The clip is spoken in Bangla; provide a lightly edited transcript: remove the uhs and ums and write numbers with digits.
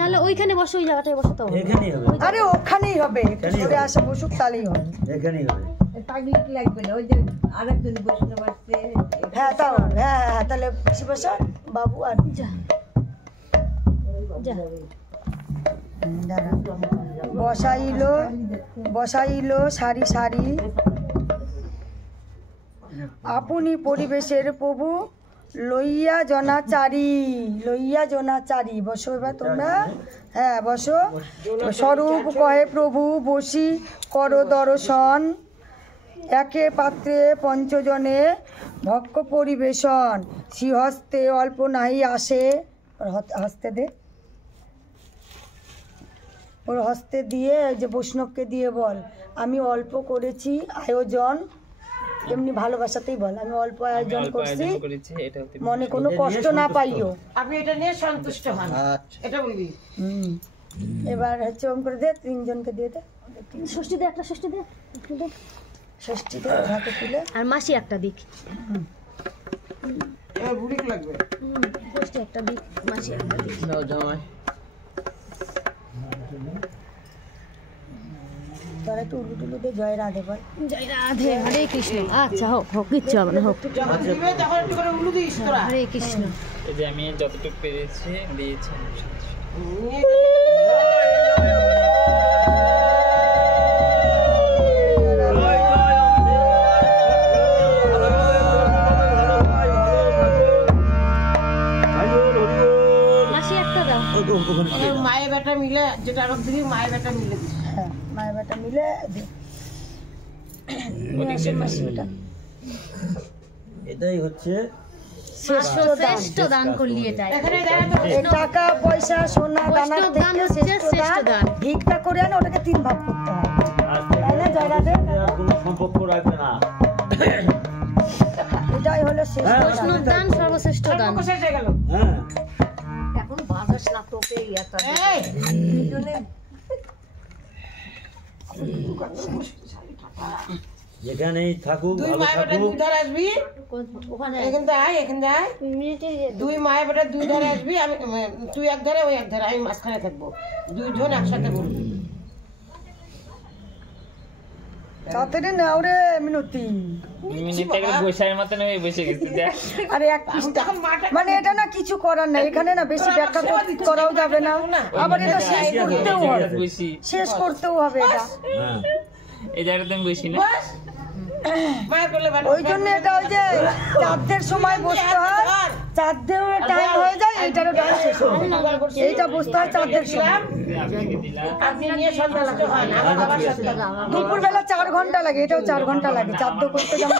নালে ওইখানে বসো, ওই জায়গাটায় বসো তো। এখানেই হবে। আরে ওখানেই হবে, সরে আসে বসুক তাহলেই হবে। এখানেই হবে। তাগলিক লাগবে না, ওই যে আরেকজন বসে বসতে। হ্যাঁ তাও, হ্যাঁ তাহলে বসে বসো বাবু আর যা যা বসাইলো সারি সারি আপনি পরিবেশের প্রভু লইয়া জনাচারি। বসো এবার তোমরা, হ্যাঁ বসো। স্বরূপ কহে প্রভু বসি করো দর্শন, একে পাত্রে পঞ্চজনে ভক্ষ পরিবেশন, শ্রীহস্তে অল্প নাহি আসে। হস্তে দে, ওর হস্তে দিয়ে ওই যে বৈষ্ণবকে দিয়ে বল আমি অল্প করেছি আয়োজন, এমনি ভালোবাসাতেই বল আমি অল্প আয়োজন করছি, মনে কোনো কষ্ট না পাইও, আপনি এটা নিয়ে সন্তুষ্ট হন, এটা বলবি। এবার হচ্ছে ওম করে দে, তিনজনকে দিয়ে দে। ষষ্ঠী দে, একটা ষষ্ঠী দে, ষষ্ঠী দে হাতে তুলে, আর মাসি একটা দিক। এবার বুড়ি লাগবে, ষষ্ঠী একটা দিক, মাসি একটা দিক। দাও জামাই। তারা একটু উলু টুলু দিয়ে জয় রাধে বল। জয় রাধে, হরে কৃষ্ণ। আচ্ছা হোক হোক, কিচ্ছু হবে না, হোক। হরে কৃষ্ণ। এই যে আমি যতটুকু পেরেছি দিয়েছি। মাসি একটা দাও। মায়ের বেটা মিলে, যেটা আমার দিদি মায়ের বেটা মিলে দিচ্ছে। হ্যাঁ মায়ের বেটা মিলে দে। মাসি ওটা এটাই হচ্ছে শ্রেষ্ঠ দান করলি এটা। এই টাকা পয়সা সোনা দানা থেকে শ্রেষ্ঠ দান। ভিক্ষা করে আনে ওটাকে 3 ভাগ করতে হয়, তাহলে জয় রাধে কোনো সম্পর্ক রাখবে না। এটাই হলো শ্রেষ্ঠ বৈষ্ণব দান, সর্বশ্রেষ্ঠ দান। হ্যাঁ এখন বাজাস না তোকে ইয়াটা যেখানেই থাকুক দুই ভালো মায়ের বেটা থাকুক। দুই ধারে আসবি, ওখানে এখান থেকে আয়, দুই মায়ের বেটা দুই ধারে আসবি, আমি তুই এক ধারে ওই এক ধারে, আমি মাঝখানে থাকবো, দুইজন একসাথে বলবি। তাড়াতাড়ি নাও রে মিনতি। বসার মতন আমি বসে গেছি। আরে এক পৃষ্ঠা, মানে এটা না কিছু করার নাই, এখানে না বেশি ব্যাখ্যা করাও যাবে না, আবার এটা শেষ করতেও হবে, শেষ করতেও হবে এটা। হ্যাঁ এই জায়গাতে আমি বসি না। মায়ের করলে ওই জন্য এটা ওই যে চাঁদের সময় বসতে হয়, চাঁদের টাইম হয়ে যায়, এইটারও টাইম শেষ হয়, এইটা বসতে হয় চাঁদের সময়। আপনি নিয়ে সন্তুষ্ট হন, আমার বাবার সাথে দুপুরবেলা 4 ঘন্টা লাগে, এটাও 4 ঘন্টা লাগে চাঁদ করতে যেমন।